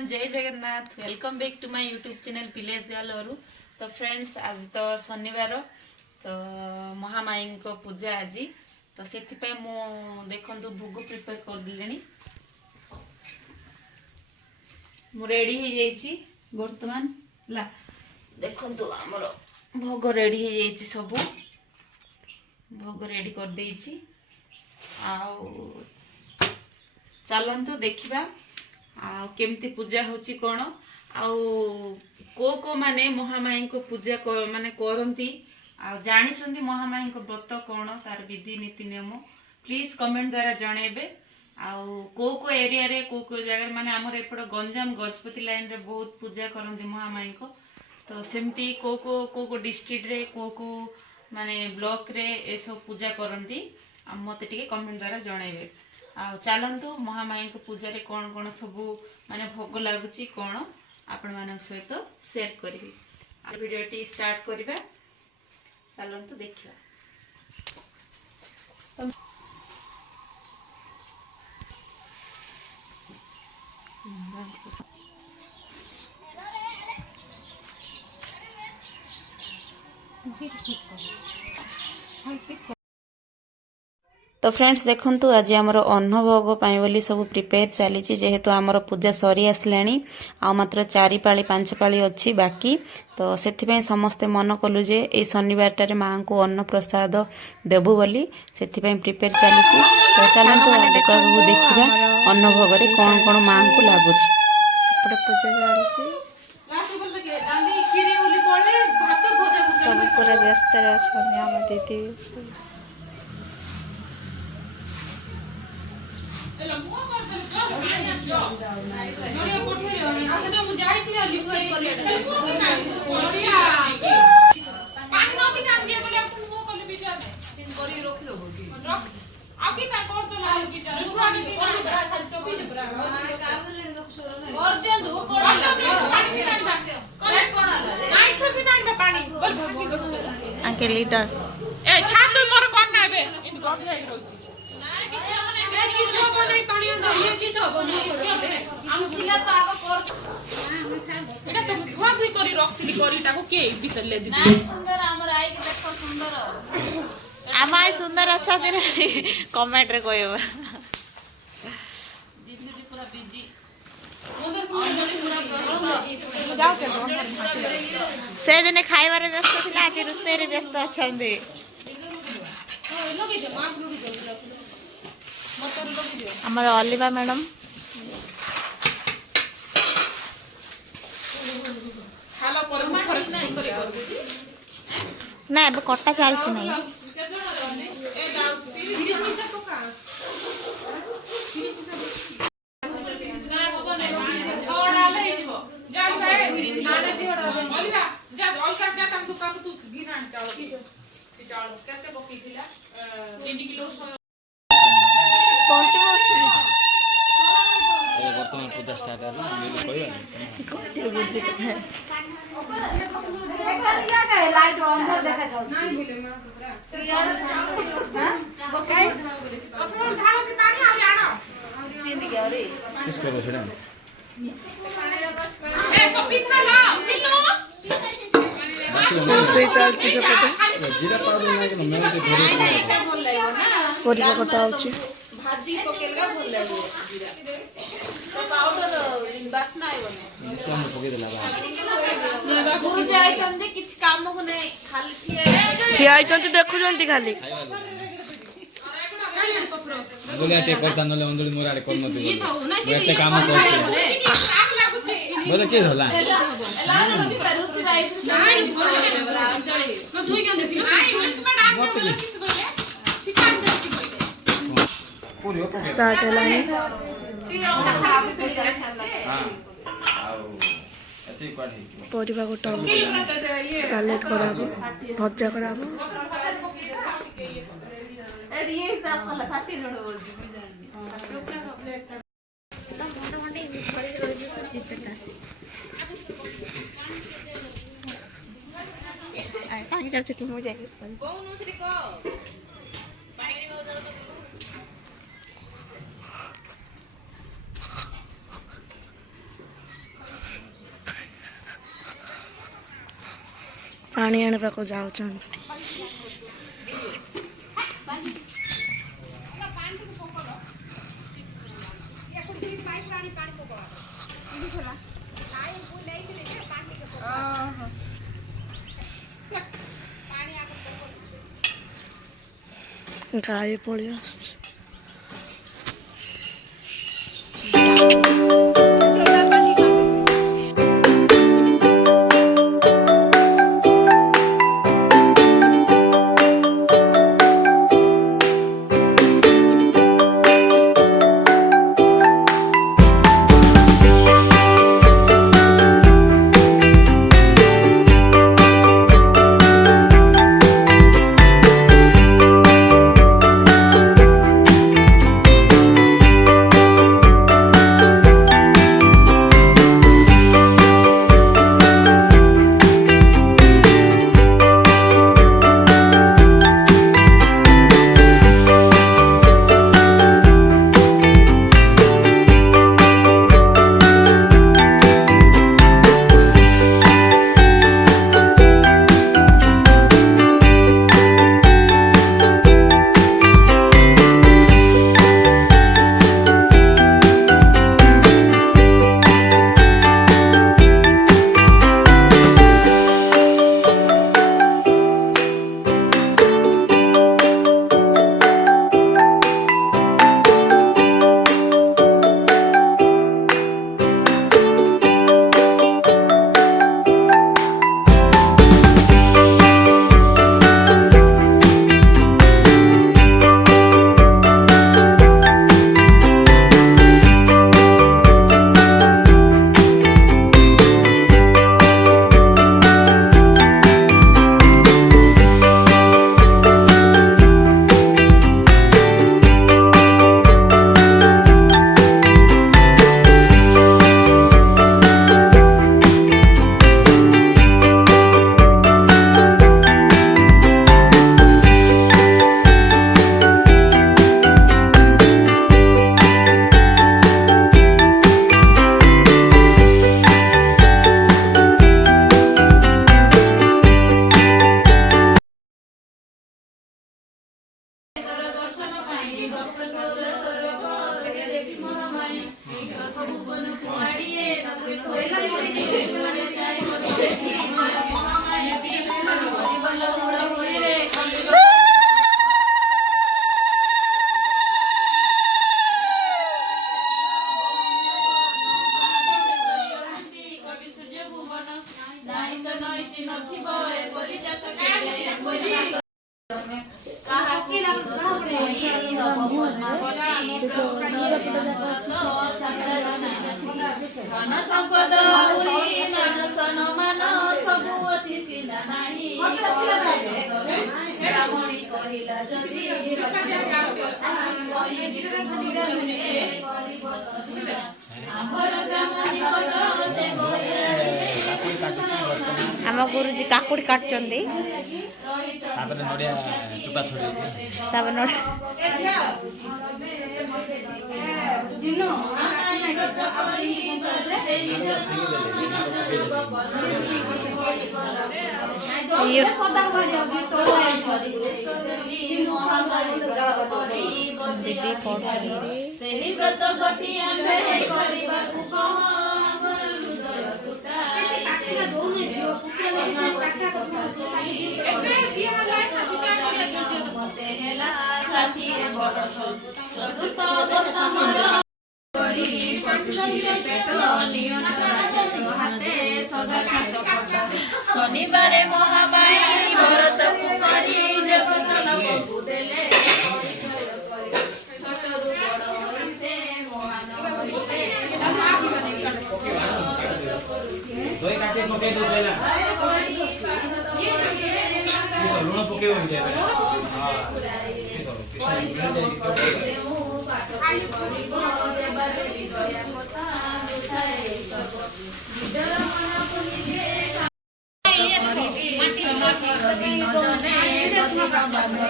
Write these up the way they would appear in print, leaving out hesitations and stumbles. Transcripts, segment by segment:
Everyone, जय Jagannath. Welcome back to my YouTube channel village girl और तो फ्रेंड्स, आज तो शनिवार तो महामाई को पूजा आज तो से देखु भोग प्रिपेयर कर दिले मु रेडी हो जाइए बर्तमान ला देखु आमर भोग रेडी हो जाइए सब भोग रेडी कर देइछि चलतु देखा केमती पूजा होची कौन को माने महामाई को पूजा माने करती जानी महामाई को व्रत कौन तार विधि नीति नियम प्लीज कमेंट द्वारा जनइबे को एरिया रे को जगह माने आमर एपट गंजाम गजपति लाइन रे बहुत पूजा करती महामाई को तो सेमती को डिस्ट्रिक्ट रे को माने ब्लॉक रे ए सब पूजा करती मते टिके कमेंट द्वारा जनइबे चलतु महामाई को पूजा रे कौन कौन सब माने भोग लगुच कौन आपण मान सहित शेयर करी वीडियो टी स्टार्ट करबा चलतु देखिबा। तो फ्रेंड्स देखंतु आज आमर अन्न भोग बोली सब प्रिपेयर चली जेहेतु आमर पूजा सरी आसलाणी आ मात्र 4 पाली 5 पाली अच्छी बाकी तो से समस्ते मन कलु जे ए शनिवार टारे माँ को अन्न प्रसाद देबु बोली से प्रिपेयर चली तो चलतु देखा अन्न भोग रे कौन कौन माँ को लगुच पूजा चलती सब पूरा व्यस्त अच्छा दीदी अंकल लीटर ए था तो मोर कोन नाबे इन गड जाई रहउची ए कि सब नै पानी दो ये कि सब हम सिला तो आगो कर एटा तो धुआ धुई करी रखथिली करीटा को के भीतर ले दी सुंदर हमर आई के देखो सुंदर आमाय सुंदर अच्छा दिन कमेंट रे कहबा जितने पूरा बिजी से दिन खाइबार व्यस्त थिला आज रुसे रे व्यस्त अछंदी हमर अलिवा मैडम खाला पर ना अब कट्टा चलछि नहीं बर्तमान पूजा स्टार्ट परिवा कटा होची भाजी पकेलगा भल लागो तो पाउडर बासना आइबने कम पके देला बा गुरु जाय चंदे किछ काम को नै खाली ठिया आइचंती देखु जंती खाली बोले टे करता नले अंदर मोर आडे कर नथि एते काम करते आग लागुते बोले के होला एला रुचि राइस नाइ भल लागले अंजली न दुई के देखि नाइ मत आग बोले किस बोले सिकान दे बोले स्टार्ट हेलानी परिवा गोटा सालेड कराबो भजा कराबो पानी जाके तुम हो जाएगी ପାଣି ଆଣିବାକୁ ଯାଉଛନ୍ତି। ଗାଈ ପଳେଇ ଆସୁଛି। आम गुरुजी काकुड़ी काटुचंदी तापर नडिया चुपा छोड़ी तापर नडिया शनिवार महामाई भरत को करी जगत नवकु देले छोटरू बड़ होइसे महान होइले दोई काटे मके दो पहिला लुण पकेओ हो जाए हां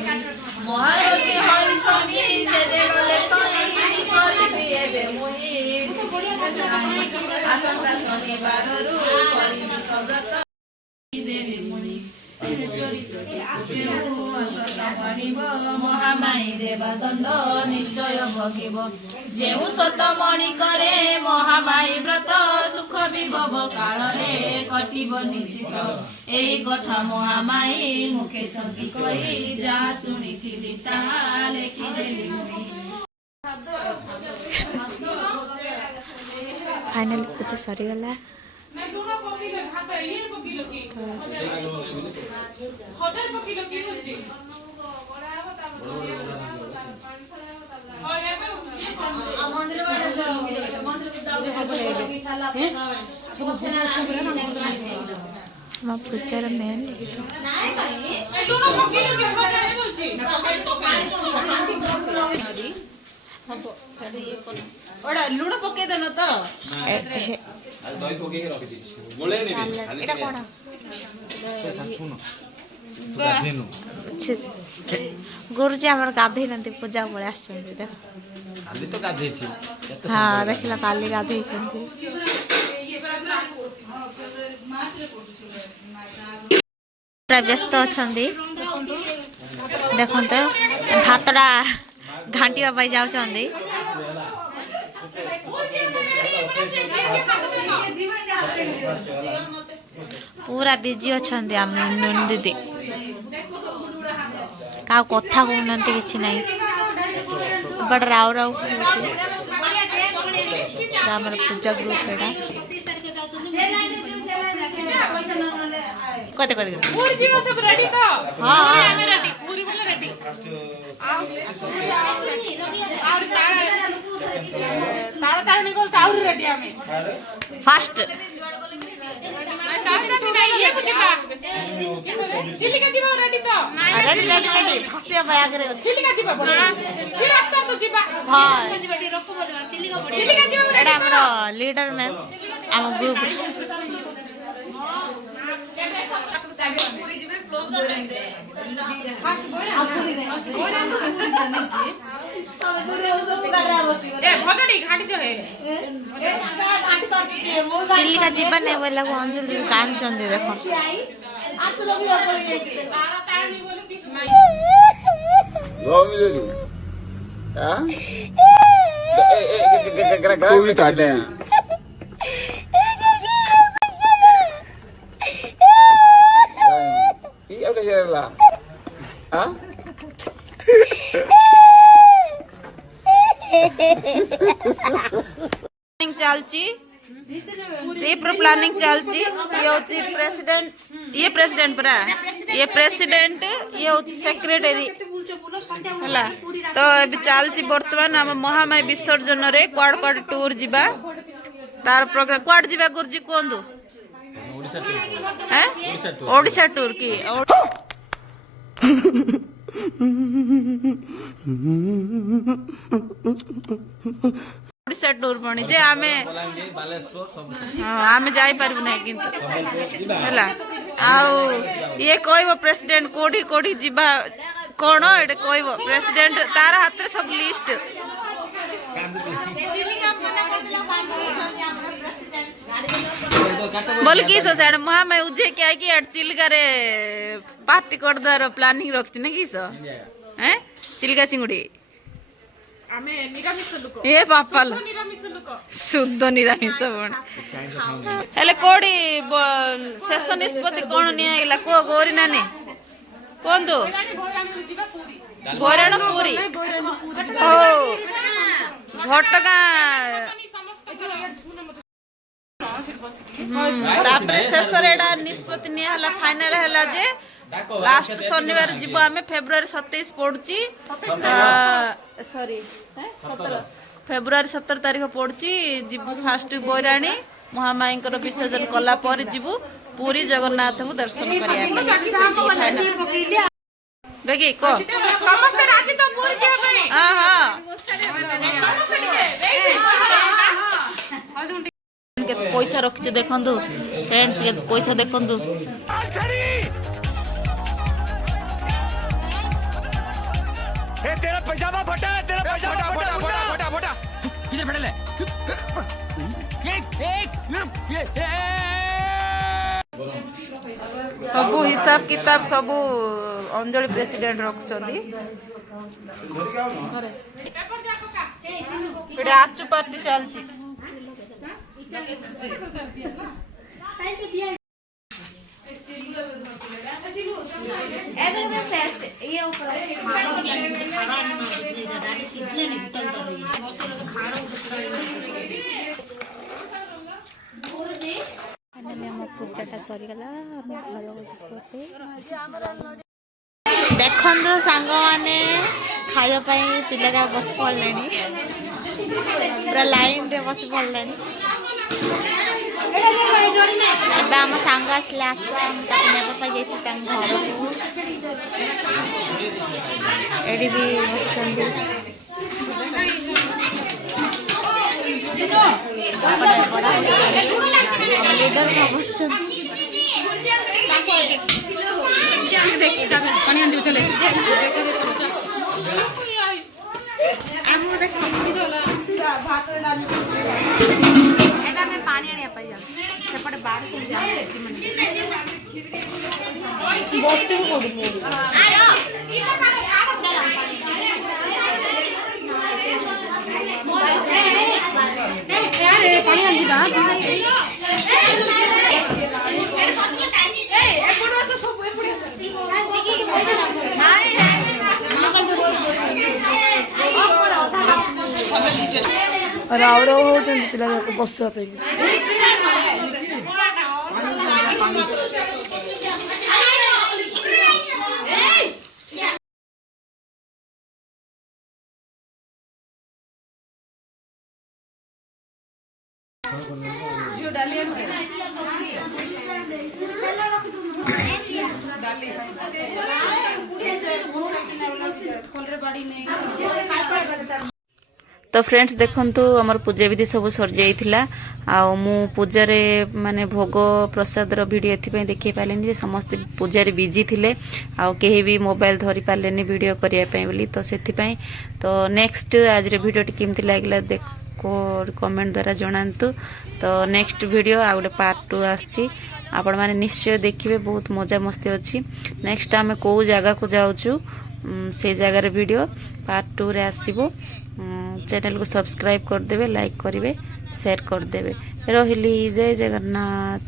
महारती हरि स्वामी से देवले स्वामी करिबी एबे मुई आसंता शनिवार रु करिबी व्रत देले मुई ମହାମାୟୀ ଦେବା ଦଣ୍ଡ ନିଶ୍ଚୟ ଭୋଗିବ ଯେଉଁ ସତ ମଣି କରେ ମହାମାୟୀ ବ୍ରତ ସୁଖ ବିଭବ କାଳରେ କଟିବ ନିଶ୍ଚିତ ଏହି କଥା ମହାମାୟୀ ମୁଖେ ଛନ୍ଦି କହି ଯାହା ଶୁଣିଥିଲି ତାହା ଲେଖିଦେଲି ମୁଇଁ। फाइनली पूजा सरीगला ମୋ ପୂଜାର ମେନ୍ ଲୁଣ ପକେଇଦେନ ତ ଦହି ପକେଇକି ରଖିଦେଇଛି ଗୋଳେଇନି ଏଇଟା କ'ଣ ଗୁରୁଜୀ ଆମର ଗାଧେଇ ନାହାନ୍ତି ପୂଜା ପଳେଇ ଆସିଛନ୍ତି ଦେଖ କାଲି ତ ଗାଧେଇଛି ହଁ ଦେଖିଲ କାଲି ଗାଧେଇଛନ୍ତି ପୁରା ବ୍ୟସ୍ତ ଅଛନ୍ତି ଦେଖନ୍ତୁ ଭାତଟା ଘାଣ୍ଟିବା ପାଇଁ ଯାଉଛନ୍ତି ପୁରା ବିଜି ଅଛନ୍ତି ଆମେ ନୁନି ଦିଦି କାହା କଥା କହୁନାହାନ୍ତି କିଛି ନାହିଁ ବଟ ରାଉ ରାଉ ହେଉଛି ଆମର ପୂଜା ଗ୍ରୁପ ଏଇଟା କତେ କତେ फास्ट लीडर मैम आम ग्रुप चिल्लिका जीवन नहीं बोला को अंजलि कान चंदी देखो चलची ट्रिप रो प्लानिंग चलची ये होची प्रेसिडेंट परा ये प्रेसिडेंट ये होची सेक्रेटरी हला तो अभी चलची वर्तमान हम महामाई विसर्जन रे क्वाड क्वाड टूर जीबा तार प्रोग्राम क्वाड जीबा गुरुजी कोंदु ओडिशा टूर की ओडिशा टूर बनी जे आमे आमे जाई परबु नै किंतु हला आउ ये कहबो प्रेसिडेंट कोडी कोडी जीबा कोन एडे कहबो प्रेसिडेंट तार हाथ रे सब लिस्ट बोल की सो साड महामाई उजे क्या कि चिल्का रे पार्टी कर द्वारा प्लानिंग रखती ना किसो हैं चिल्का चिंगुड़ी आमे निरामिष लोक ए पापाल निरामिष लोक शुद्ध निरामिष बण हेले कोडी शेष निष्पत्ति कोन नियाइला को गोरी नानी कोन दो भोराण पूरी हो घटका तापरे शेष रेडा निष्पत्ति निया हला फाइनल हला जे लास्ट शनिवार जीव आमे फेब्रुआरी 27 पड़ुची सॉरी 17 फेब्रुआरी 17 तारीख पड़ुची जीव फास्ट बोराणी महामाई विसर्जन कला पर जीव पूरी जगन्नाथ को दर्शन करिया बेगी को समस्त राजी तो पूरी के भाई हां हां के पैसा रखिचे देखंदु फ्रेंड्स के पैसा देखंदु ए तेरा पैजामा फटा है तेरा पैजामा फटा किधर फटा ले सब हिसाब हिसाब किताब सब अंजलि प्रेसिडेंट रखुଛନ୍ତି ଏଠି ଆଚୁ ପାର୍ଟି ଚାଲିଛି ପୂଜାଟା ସରିଗଲା ଆମ ଘରକୁ ଦେଖନ୍ତୁ ସାଙ୍ଗମାନେ ଖାଇବା ପାଇଁ ପିଲାଟା ବସି ପଡ଼ିଲେଣି ପୁରା ଲାଇନରେ ବସି ପଡ଼ିଲେଣି ଏବେ ଆମ ସାଙ୍ଗ ଆସିଲେ ଆସ ତାକୁ ନେବା ପାଇଁ ଯାଇଥିଲି ତାଙ୍କ ଘରକୁ ଏଠି ବି ବସିଛନ୍ତି ଲିଡର ବସିଛନ୍ତି ଏବେ ଆମେ ପାଣି ଆଣିବା ପାଇଁ ଯାଉ ସେପଟେ ବାହାରକୁ ରାଉ ରାଉ ହଉଛନ୍ତି ପିଲା ଯାକ ବସିବା ପାଇଁ तो फ्रेंड्स देखंतु हमर पूजा विधि सब सर जाइथिला आ मु पूजारे माने भोग प्रसाद रो वीडियो एथि देखि पालेनी जे समस्त पूजारे बिजी थिले आ केही भी मोबाइल धरि पालेनी वीडियो करिया पई बोली तो सेथि पई तो नेक्स्ट आज रे वीडियो टी केमति लागला देखो कमेंट द्वारा जणांतु तो नेक्स्ट वीडियो आ गोटे पार्ट 2 आछि आपण माने निश्चय देखिबे बहुत मजा मस्ती अछि नेक्स्ट आमे को जगह को जाउछु से जगह रे वीडियो पार्ट 2 रे आसीबो चैनल को सब्सक्राइब कर देबे लाइक करिवे शेयर कर देबे रोहिली जय Jagannath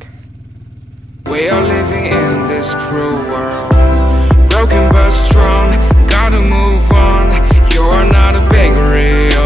We are living in this cruel world, broken but strong, gotta move on, you're not a bakery.